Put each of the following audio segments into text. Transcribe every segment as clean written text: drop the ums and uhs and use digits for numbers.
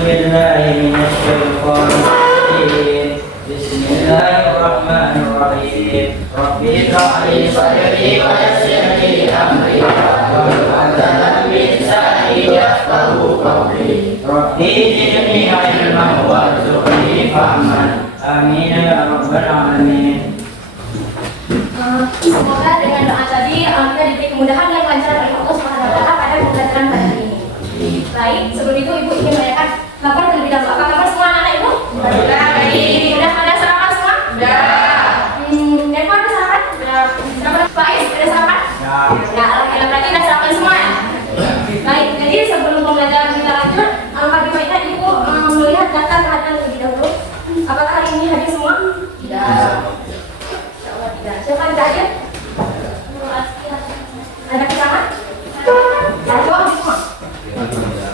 بالله من الشيطان الرجيم. بسم الله الرحمن الرحيم. رب اشرح لي صدري ويسر لي أمري واحلل عقدة من لساني يفقهوا قولي. رب زدني علما وارزقني فهما. آمين يا رب العالمين. Semoga dengan doa tadi kita diberi kemudahan yang lancar oleh Allah SWT pada pembelajaran pada hari ini. Baik, sebelum itu Ibu ingin menanyakan lapor terlebih dahulu. Apa kabar semua anak Ibu? Sudah. Sudah pada sarapan semua? Sudah. Depo ada sarapan? Sudah. Faiz ada sarapan? Sudah. Nah, berarti sudah sarapan semua ya? Baik, jadi sebelum pembelajaran kita lanjut, bagi baiknya Ibu melihat data kehadiran terlebih dahulu. Apakah hari ini hadir semua? Tidak. Siapa yang hadir? Ada pesanan? Ada semua?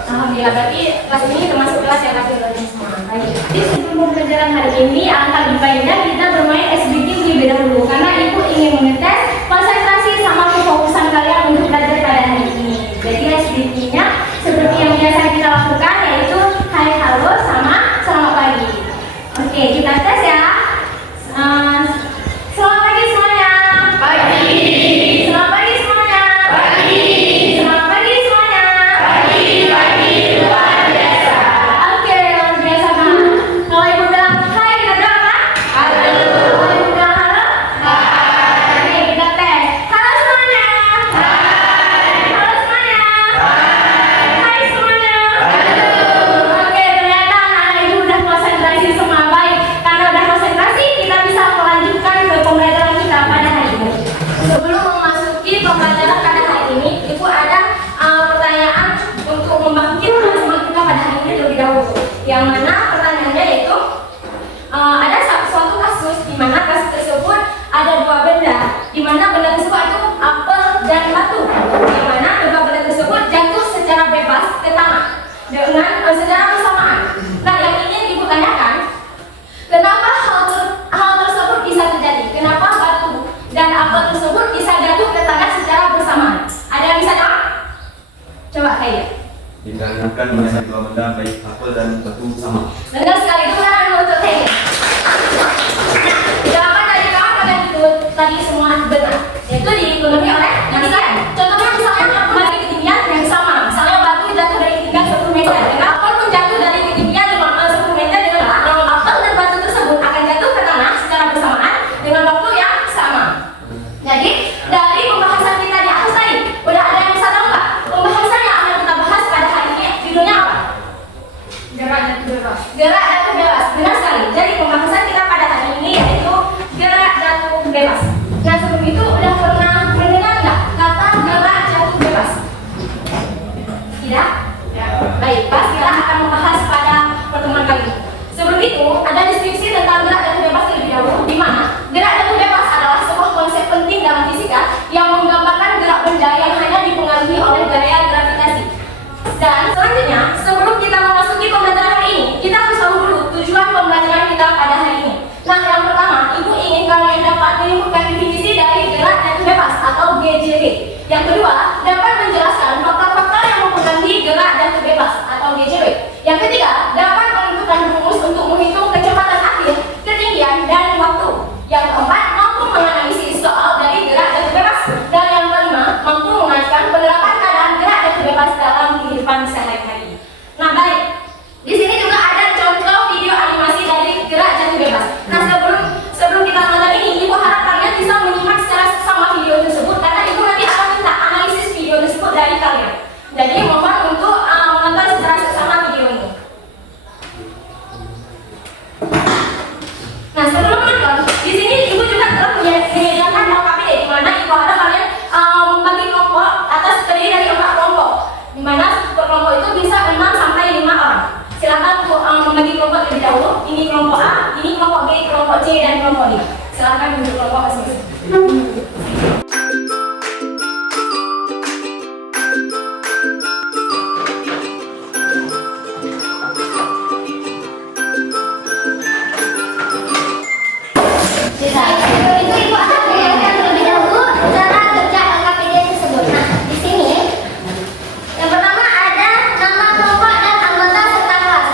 Alhamdulillah, berarti kelas ini termasuk kelas yang hadir dari semua. Baik. Jadi sebelum pembelajaran hari ini, alangkah lebih baiknya kita bermain SBT terlebih dahulu karena Ibu ingin mengetes konsentrasi sama kefokusan kalian untuk belajar pada hari ini. Jadi SBT-nya seperti yang biasa kita lakukan, yaitu hai halo sama selamat pagi. Oke, kita tes ya. Selamat pagi semuanya. Pagi. Selamat pagi semuanya. Pagi. Selamat pagi semuanya. Pagi luar biasa. Oke, luar biasa banget. Kalau Ibu bilang hai, kita bilang apa? Halo. Kalau Ibu bilang halo? Hai. Oke, kita tes. Halo semuanya. Hai. Halo semuanya. Hai. Hai semuanya. Halo. Oke, ternyata anak Ibu udah konsentrasi semua. Baik, karena udah konsentrasi, kita bisa melanjutkan ke pembelajaran kita pada hari ini. Sebelum memasuki pembelajaran pada hari ini, Ibu ada pertanyaan untuk membangkitkan semangat kita pada hari ini terlebih dahulu. Yang mana pertanyaannya yaitu ada suatu kasus di mana kasus tersebut ada dua benda, di mana benda tersebut itu apel dan batu, yang mana kedua benda tersebut jatuh secara bebas ke tanah dengan secara bersamaan. Nah, yang ingin Ibu tanyakan, kenapa hal tersebut bisa terjadi? Kenapa batu dan apel tersebut bisa jatuh ke tanah secara bersamaan? Ada yang bisa jawab? Coba kayak. Dikarenakan masa dua benda baik apel dan batu sama. Benar sekali, itu kan untuk kayak. Nah, jawaban dari kawan-kawan itu tadi semua benar. Yaitu dipenuhi oleh yang saya. Contohnya misalnya dari ketinggian yang sama. Misalnya batu jatuh dari ketinggian 10 meter. Dan apel pun jatuh dari ketinggian 10 meter dengan apel dan batu tersebut akan jatuh ke tanah secara bersamaan dengan waktu yang sama. Jadi dari pembahasan kita di atas tadi, udah ada yang bisa tahu nggak? Pembahasan yang akan kita bahas pada hari ini judulnya apa? Gerak jatuh bebas. Gerak jatuh bebas, benar sekali. Jadi pembahasan kita pada hari ini yaitu gerak jatuh bebas. Nah, sebelum itu udah pernah mendengar nggak kata gerak jatuh bebas? Tidak? Ya. Baik, pas kita akan membahas pada pertemuan kali ini. Sebelum itu ada deskripsi tentang gerak jatuh bebas terlebih dahulu, di mana gerak jatuh bebas adalah sebuah konsep penting dalam fisika yang menggambarkan gerak benda yang hanya dipengaruhi oleh gaya gravitasi. Dan selanjutnya, sebelum kita memasuki pembelajaran hari ini, kita harus tahu dulu tujuan pembelajaran kita pada hari ini. Nah, yang pertama, Ibu ingin kalian dapat menyebutkan definisi dari gerak jatuh bebas atau GJB. Yang kedua, dapat menjelaskan faktor-faktor yang mempengaruhi gerak jatuh bebas atau GJB. Yang ketiga, dapat menentukan rumus untuk menghitung kecepatan akhir, ketinggian, dan waktu. Yang keempat, mampu menganalisis soal dari gerak jatuh bebas. Dan yang kelima, mampu mengajukan penerapan keadaan gerak jatuh bebas dalam kehidupan sehari-hari. Nah, baik. Di sini juga ada contoh video animasi dari gerak jatuh bebas. Nah, sebelum kita nonton ini, Ibu harap kalian bisa menyimak secara seksama video tersebut karena Ibu nanti akan minta analisis video tersebut dari kalian. Jadi mohon untuk menonton secara seksama video ini. Nah, sebelum menonton, di sini Ibu juga telah menyediakan LKPD di mana Ibu harap kalian membagi kelompok atas terdiri dari 4 kelompok. Di mana per kelompok itu bisa 6 sampai 5 orang. Silakan untuk membagi kelompok terlebih dahulu. Ini kelompok A, ini kelompok B, kelompok C, dan kelompok D. Silakan untuk kelompok masing-masing. Itu Ibu akan menjelaskan terlebih dahulu cara kerja LKPD tersebut. Nah, di sini yang pertama ada nama kelompok dan anggota serta kelas.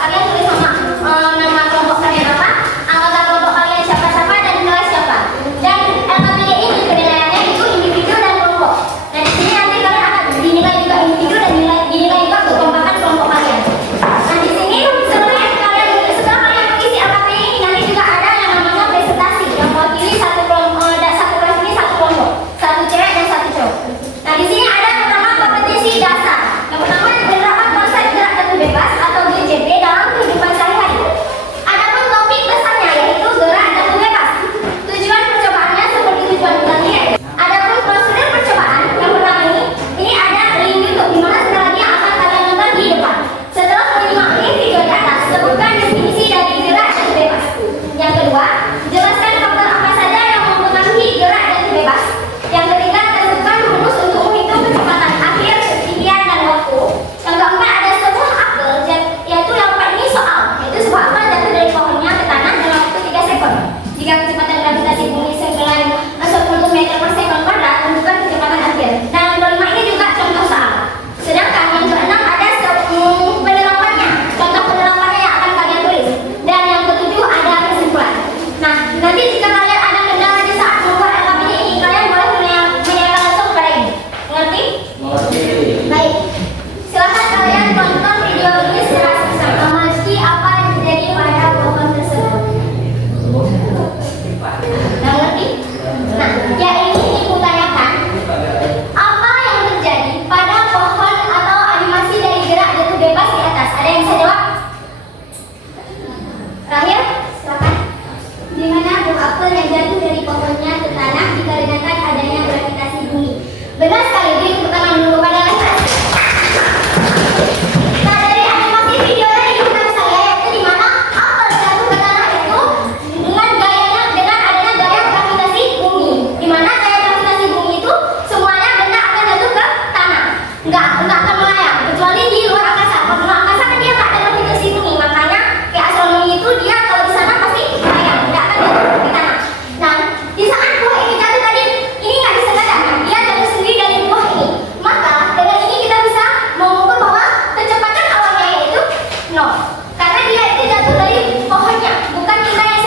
No, karena dia itu jatuh dari pohonnya, bukan kita yang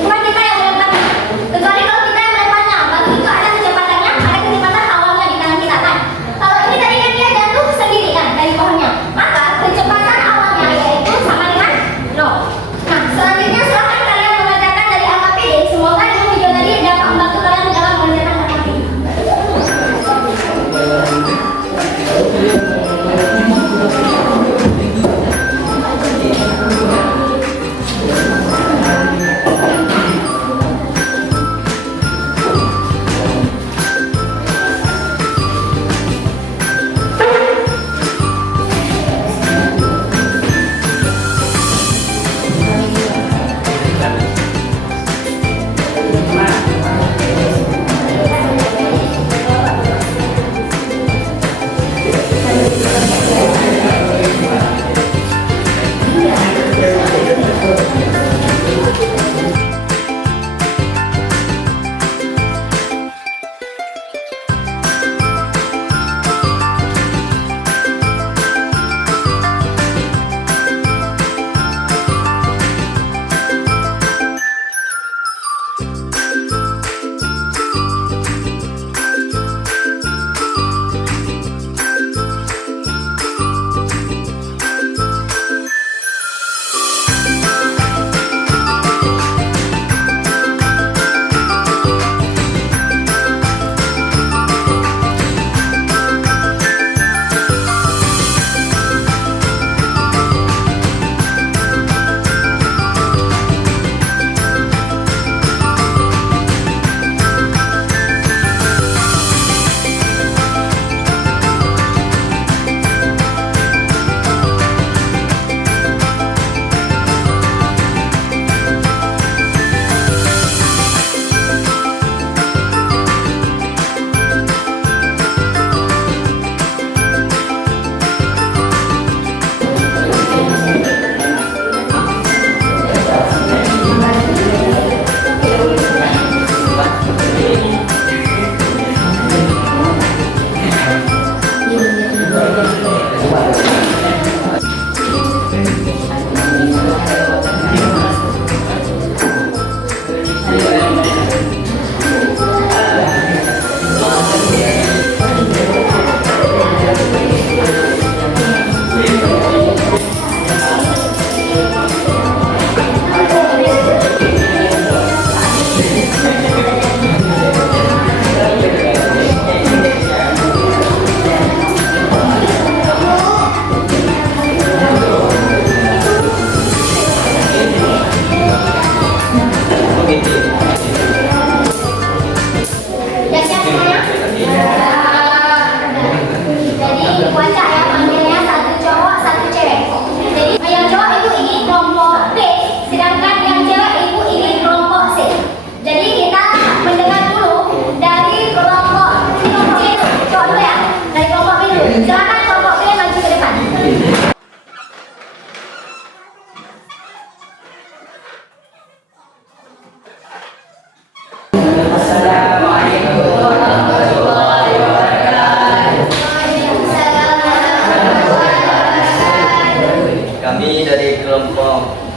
bukan kita yang melemparnya. Kecuali kalau kita yang melemparnya, bagi itu ada kecepatannya, ada kecepatan awalnya di tangan kita kan. Kalau ini tadi kan dia jatuh sendiri kan dari pohonnya, maka kecepatan awalnya yaitu sama dengan 0. Nah, selanjutnya silahkan kalian mengerjakan dari angka PD. Semoga ilmu video tadi dapat membantu kalian dalam mengerjakan angka PD.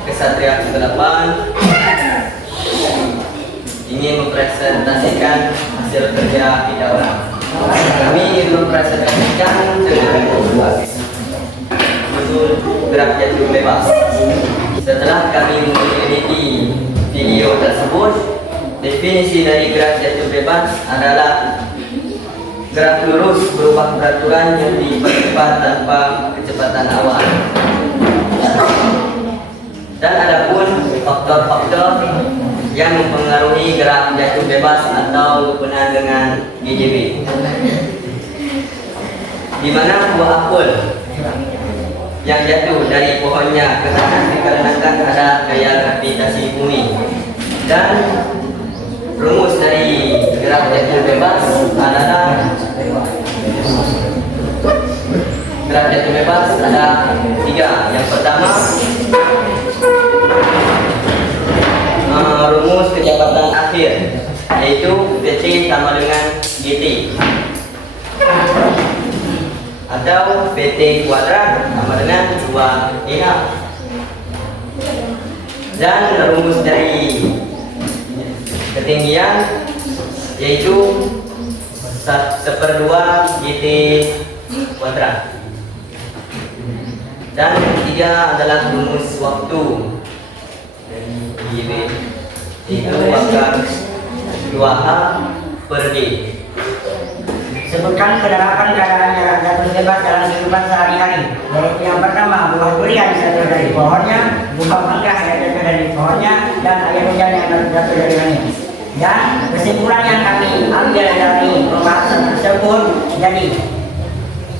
Kesatria ke-8 ingin mempresentasikan hasil kerja kita orang. Kami ingin mempresentasikan judul gerak jatuh bebas. Setelah kami meneliti video tersebut, definisi dari gerak jatuh bebas adalah gerak lurus berupa peraturan yang dipercepat tanpa kecepatan awal. Dan adapun faktor-faktor yang mempengaruhi gerak jatuh bebas atau berkenaan dengan GJB, di mana buah apel yang jatuh dari pohonnya ke tanah dikarenakan ada gaya gravitasi bumi. Dan rumus dari gerak jatuh bebas adalah gerak jatuh bebas ada 3. Yang pertama, rumus kecepatan akhir, yaitu VC sama dengan GT, atau PT kuadrat sama dengan 2EH. Dan rumus dari ketinggian yaitu 1/2 GT kuadrat. Dan ketiga adalah rumus waktu dari IB yaitu akar 2H per G. Sebutkan penerapan keadaan jarak jatuh bebas dalam kehidupan sehari-hari. Yaitu yang pertama, buah durian jatuh dari pohonnya, buah mangga yang jatuh dari pohonnya, dan air hujan yang jatuh dari langit. Dan kesimpulan yang kami ambil dari pembahasan tersebut, jadi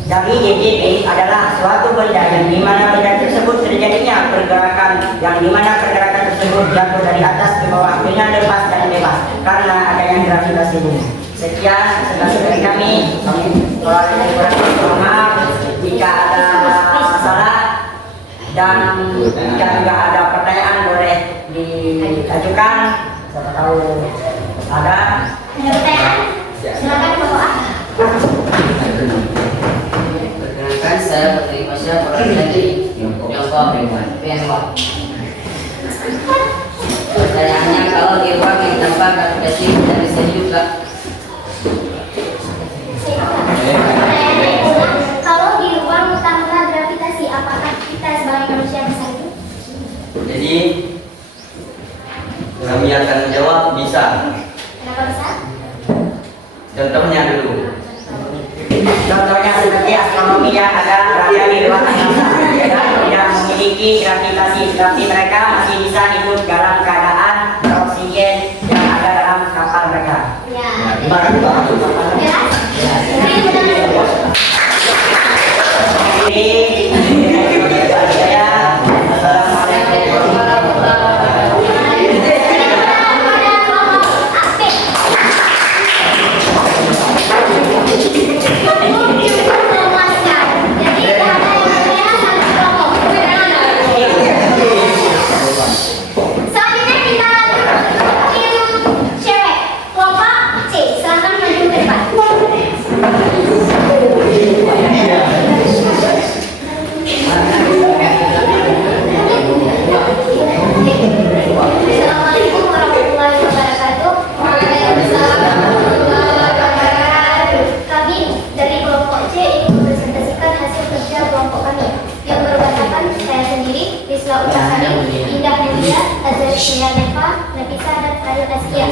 JJB adalah suatu benda yang dimana benda tersebut terjadinya pergerakan yang dimana pergerakan tersebut jatuh dari atas ke bawah dengan lepas dan bebas karena adanya gravitasi bumi. Sekian presentasi dari kami. Mohon maaf jika ada masalah dan jika juga ada pertanyaan boleh diajukan. Siapa tahu ada. Ada pertanyaan? Silakan Bapak. Perkenalkan saya Putri Masya dari Tiongkok Penwa. Pertanyaannya, kalau di ruang yang tanpa gravitasi tidak bisa juga. Pertanyaannya adalah, kalau di ruang tanpa gravitasi, apakah kita sebagai manusia bisa hidup? Jadi kami akan menjawab bisa. Kenapa bisa? Contohnya dulu. Contohnya seperti astronomi yang ada berada di luar angkasa dan tidak memiliki gravitasi, tapi mereka masih bisa hidup dalam keadaan oksigen yang ada dalam kapal mereka. Ya. Jelas? Assalamualaikum warahmatullahi Selanjutnya kita tim cewek kelompok C, silakan maju ke depan. Assalamualaikum warahmatullahi wabarakatuh. Waalaikumsalam warahmatullahi wabarakatuh. Kami dari kelompok C ingin mempresentasikan hasil kerja kelompok kami yang beranggotakan saya sendiri, Rizla Utasari, Indah Mulia, Azzaria Neva, Nafisa, dan Khalil Askia.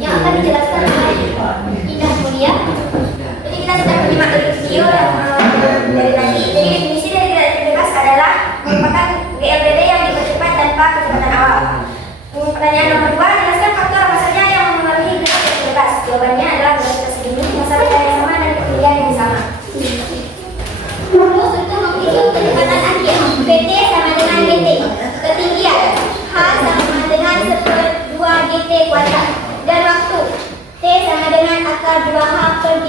Yang akan dijelaskan oleh Indah Mulia. Jadi kita sedang menyimak dari video dari tadi. Jadi definisi dari gerakan bebas adalah merupakan GLBD yang dipercepat tanpa kecepatan awal. Pertanyaan nomor 2, jelaskan faktor apa saja yang memengaruhi gerakan bebas. Jawabannya adalah gravitasi bumi, masa benda yang sama, dan ketinggian yang sama. Rumus untuk menghitung kecepatan akhir. PT sama dengan GT. Ketinggian H sama dengan 1/2 GT kuadrat. Dan waktu T sama dengan akar 2H per G.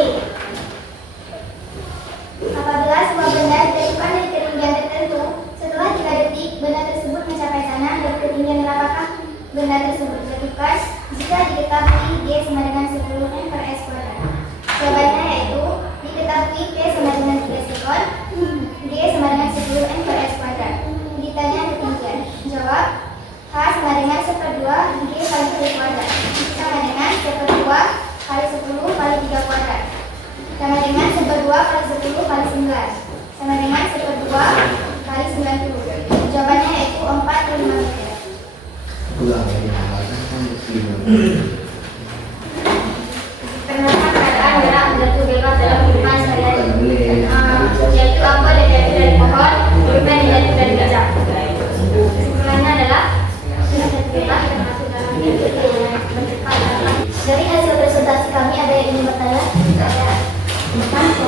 Apabila sebuah benda ditentukan dari ketinggian tertentu, setelah 3 detik benda tersebut mencapai sana dari ketinggian berapakah benda tersebut ditentukan jika diketahui G sama dengan 10 M per S kuadrat. Jawabannya yaitu diketahui P sama dengan 3 sekon, G sama dengan 10 M per S kuadrat. Ditanya ketinggian, jawab H sama dengan 1/2 G kali 10 kuadrat sama dengan 1/2 kali 10 kali 3 kuadrat sama dengan 1/2 kali 10 kali 9 sama dengan 1/2 kali 90. Jawabannya yaitu 45 meter. Kenapa keadaan jarak jatuh bebas dalam kehidupan sehari-hari? Yaitu apa yang jatuh dari pohon, pulpen yang jatuh dari kaca. Kesimpulannya adalah jarak jatuh bebas termasuk dalam kehidupan yang bercepat. Dari hasil presentasi kami ada yang ingin bertanya? Assalamualaikum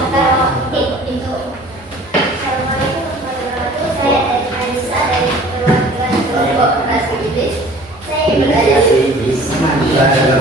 warahmatullahi wabarakatuh. Saya Anissa dari perwakilan kelompok Operasi Iblis. Saya ingin bertanya.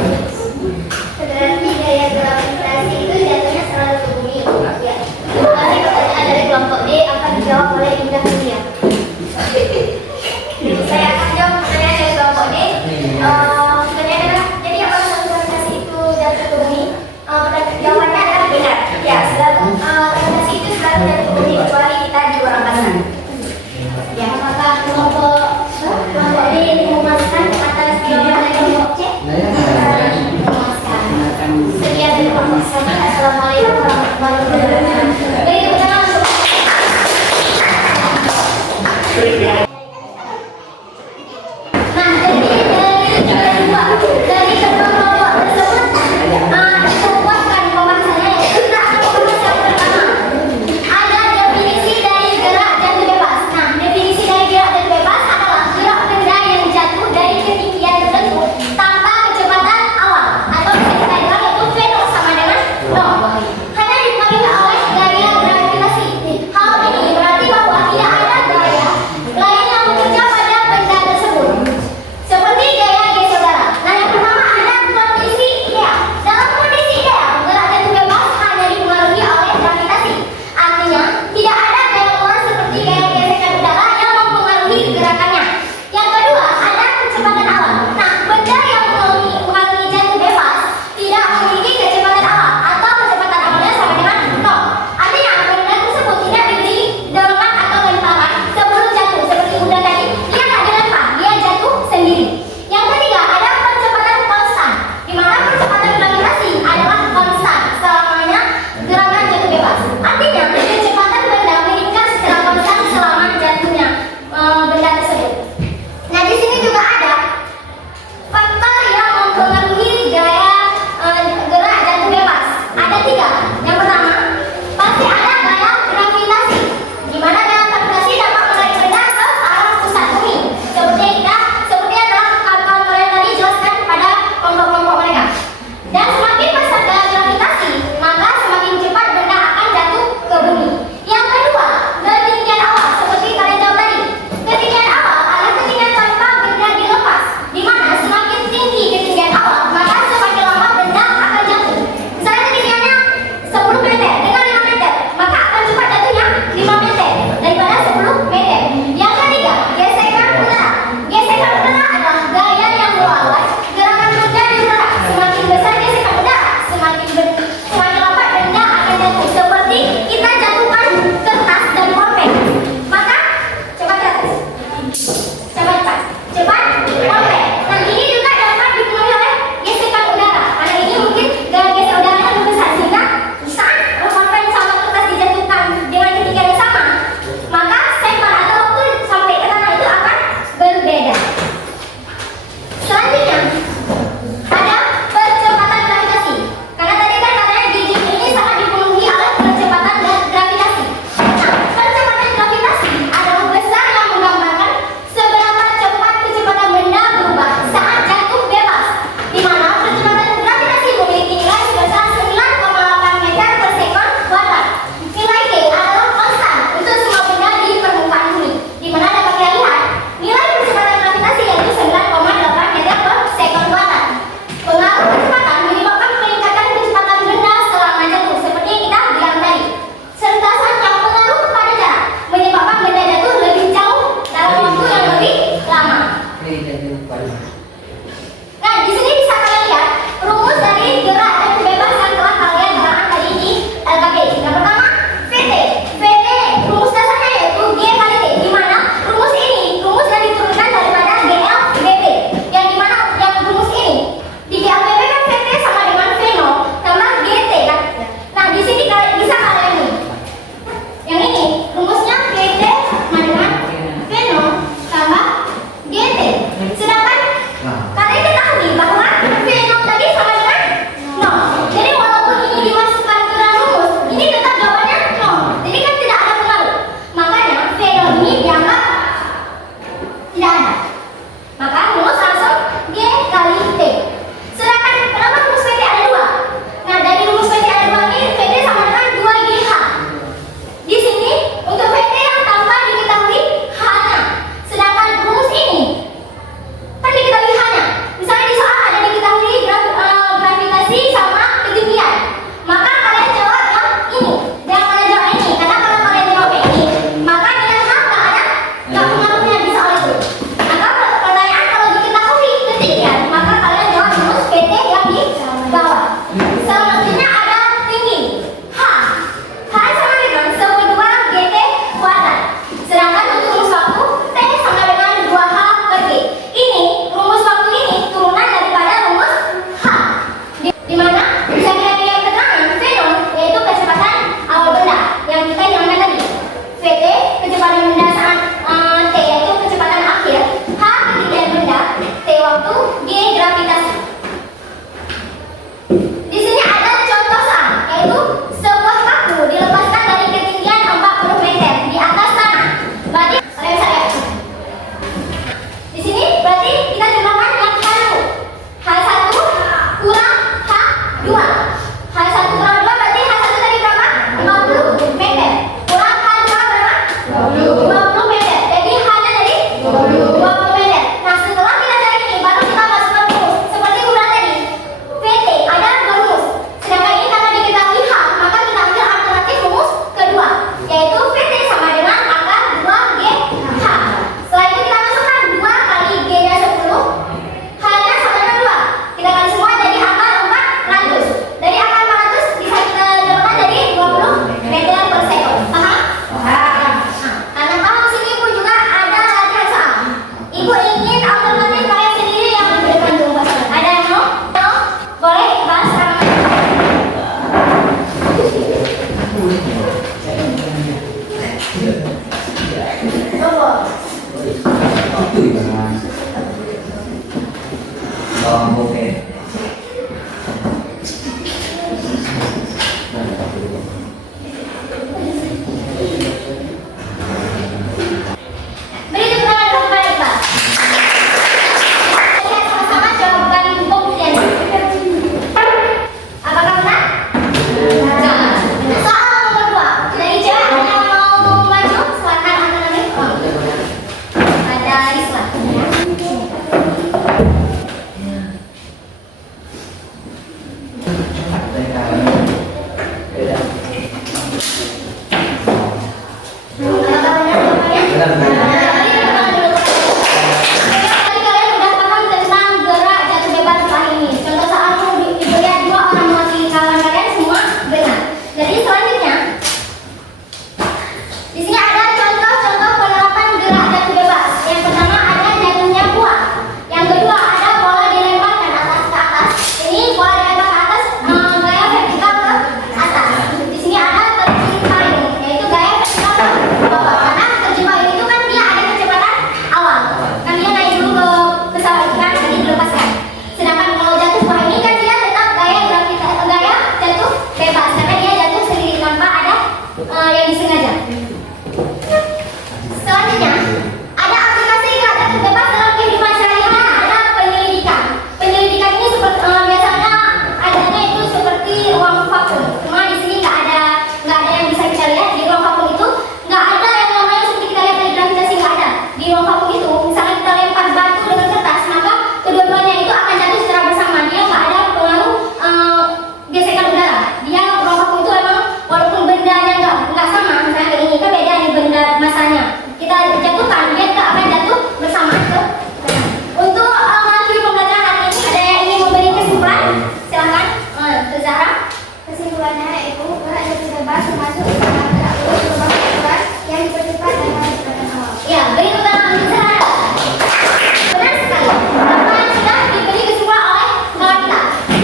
Nah, jadi dari kedua kelompok tersebut terbuatkan pembahasannya. Kita akan membahas yang pertama. Ada definisi dari gerak jatuh bebas. Nah, definisi dari gerak jatuh bebas adalah gerak benda yang jatuh dari ketinggian tertentu tanpa kecepatan awal atau bisa kita bilang yaitu V sama dengan 0. Hanya dipengaruhi oleh gaya gravitasi. Hal ini berarti bahwa tidak ada gaya lain yang bekerja pada benda tersebut. Seperti gaya G saudara. Nah, yang pertama ada kondisi ideal. Dalam kondisi ideal, gerak jatuh bebas hanya dipengaruhi oleh gravitasi. Artinya, tidak ada gaya luar seperti gaya gesekan udara yang mempengaruhi gerakannya. Yang kedua, ada kecepatan awal. Nah, benda yang mengalami jatuh bebas tidak memiliki kecepatan awal atau kecepatan awalnya sama dengan 0. Artinya, benda tersebut tidak diberi dorongan atau lemparan sebelum jatuh. Seperti kuda tadi, dia tak dilempar, dia jatuh sendiri. Yang ketiga, ada percepatan konstan, di mana percepatan gravitasi adalah konstan selamanya gerakan jatuh bebas. Artinya, kecepatan benda meningkat secara konstan selama jatuhnya benda tersebut. Oh, oke. Beri tepuk tangan dulu kepada Iqbal. Lihat sama-sama jawaban pembuktian. Apakah benar? Jangan. Soal nomor 2. Dari cewek ada yang mau maju? Silakan angkat tangannya. Oh. Ada Riswa. Apakah benar jawabannya? Tadi kalian sudah paham tentang gerak jatuh bebas hari ini. Contoh soalnya ibu lihat 2 orang mewakili kawan kalian semua benar. Jadi selanjutnya di sini ada contoh-contoh penerapan gerak jatuh bebas. Yang pertama ada jatuhnya buah. Yang kedua ada bola dilemparkan atas ke atas. Ini bola dilempar ke atas gaya vertikal ke atas. Di sini ada terjun payung, yaitu gaya vertikal ke bawah. Karena terjun payung itu kan dia ada kecepatan awal. Kan dia naik dulu ke pesawat itu kan nanti dilepaskan. Sedangkan kalau jatuh buah ini kan dia tetap gaya jatuh bebas karena dia jatuh sendiri tanpa ada yang disengaja. Selanjutnya, ada aplikasi gerak jatuh bebas dalam kehidupan sehari-hari adalah penyelidikan. Penyelidikan ini biasanya adanya itu seperti ruang vakum. Cuma di sini nggak ada yang bisa kita lihat. Di ruang vakum itu nggak ada yang namanya seperti kita lihat dari gravitasi, nggak ada. Di ruang vakum itu, misalnya kita lempar batu dengan kertas, maka kedua-duanya itu akan jatuh secara bersama. Dia nggak ada pengaruh gesekan udara. Dia ruang vakum itu emang walaupun bendanya nggak sama, misalnya kayak ini kan beda nih benda masanya. Kita jatuhkan, dia nggak akan jatuh bersama. Untuk mengakhiri pembelajaran hari ini, ada yang ingin memberi kesimpulan? Silakan, Zahra. Kesimpulannya yaitu gerak jatuh bebas termasuk gerak lurus lubang ukuran yang dipercepat dengan kecepatan awal. Ya, beri tepuk tangan untuk Zahra. Benar sekali. Apa yang sudah diberi kesimpulan oleh kawan kita?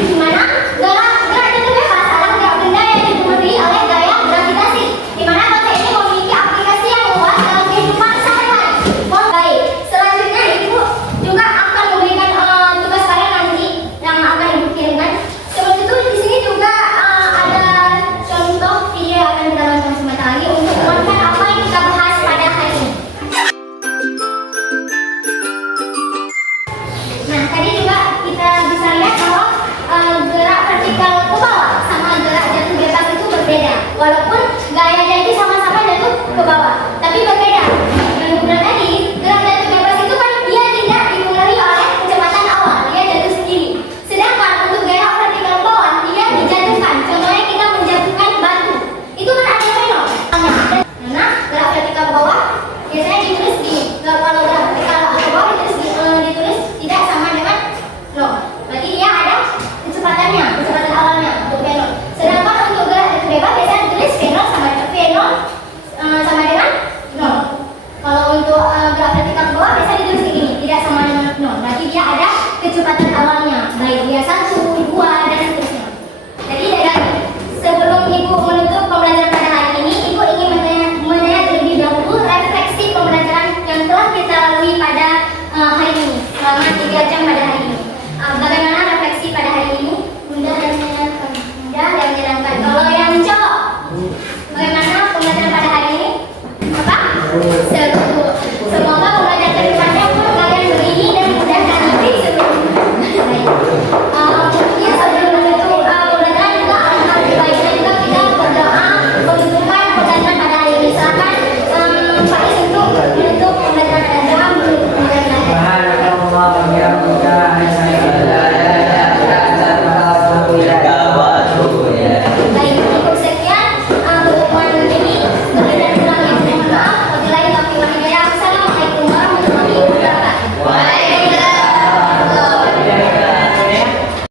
Di mana gerak jatuh bebas adalah gerak benda yang dipengaruhi oleh gaya gravitasi. Di mana konsep ini memiliki aplikasi yang luas dalam kehidupan sehari-hari. Oh, baik. Selanjutnya Ibu juga akan memberikan tugas kalian nanti yang akan Ibu kirimkan. Sebelum itu di sini juga ada contoh video yang akan kita tonton sebentar lagi untuk menguatkan apa yang kita bahas pada hari ini. Nah, tadi juga kita bisa lihat bahwa gerak vertikal ke bawah sama gerak jatuh bebas itu berbeda. Walaupun gayanya itu sama-sama jatuh ke bawah, tapi berbeda. Yang benar tadi, gerak jatuh bebas itu kan dia tidak dipengaruhi oleh kecepatan awal, dia jatuh sendiri. Sedangkan untuk gaya vertikal ke bawah, dia dijatuhkan. Contohnya kita menjatuhkan batu. Itu kan ada fenomena. Karena gerak vertikal ke bawah biasanya ditulis gini. Kalau gerak vertikal ke bawah ditulis tidak sama dengan 0. Berarti dia ada kecepatannya, kecepatan awalnya untuk V0. Sedangkan untuk gerak jatuh bebas biasanya ditulis V0 sama dengan 0. Kalau untuk gerak vertikal ke bawah biasanya ditulis kayak gini, tidak sama dengan 0. Berarti dia ada kecepatan awalnya, baik dia 1, 2 dan seterusnya. Jadi sebelum Ibu menutup pembelajaran pada hari ini, Ibu ingin menanya terlebih dahulu refleksi pembelajaran yang telah kita lalui pada hari ini selama 3 jam pada hari ini. Bagaimana refleksi pada hari ini? Mudah dan menyenangkan. Mudah dan menyenangkan. Kalau yang cowok, bagaimana pembelajaran pada hari ini? Apa? Seru. Semua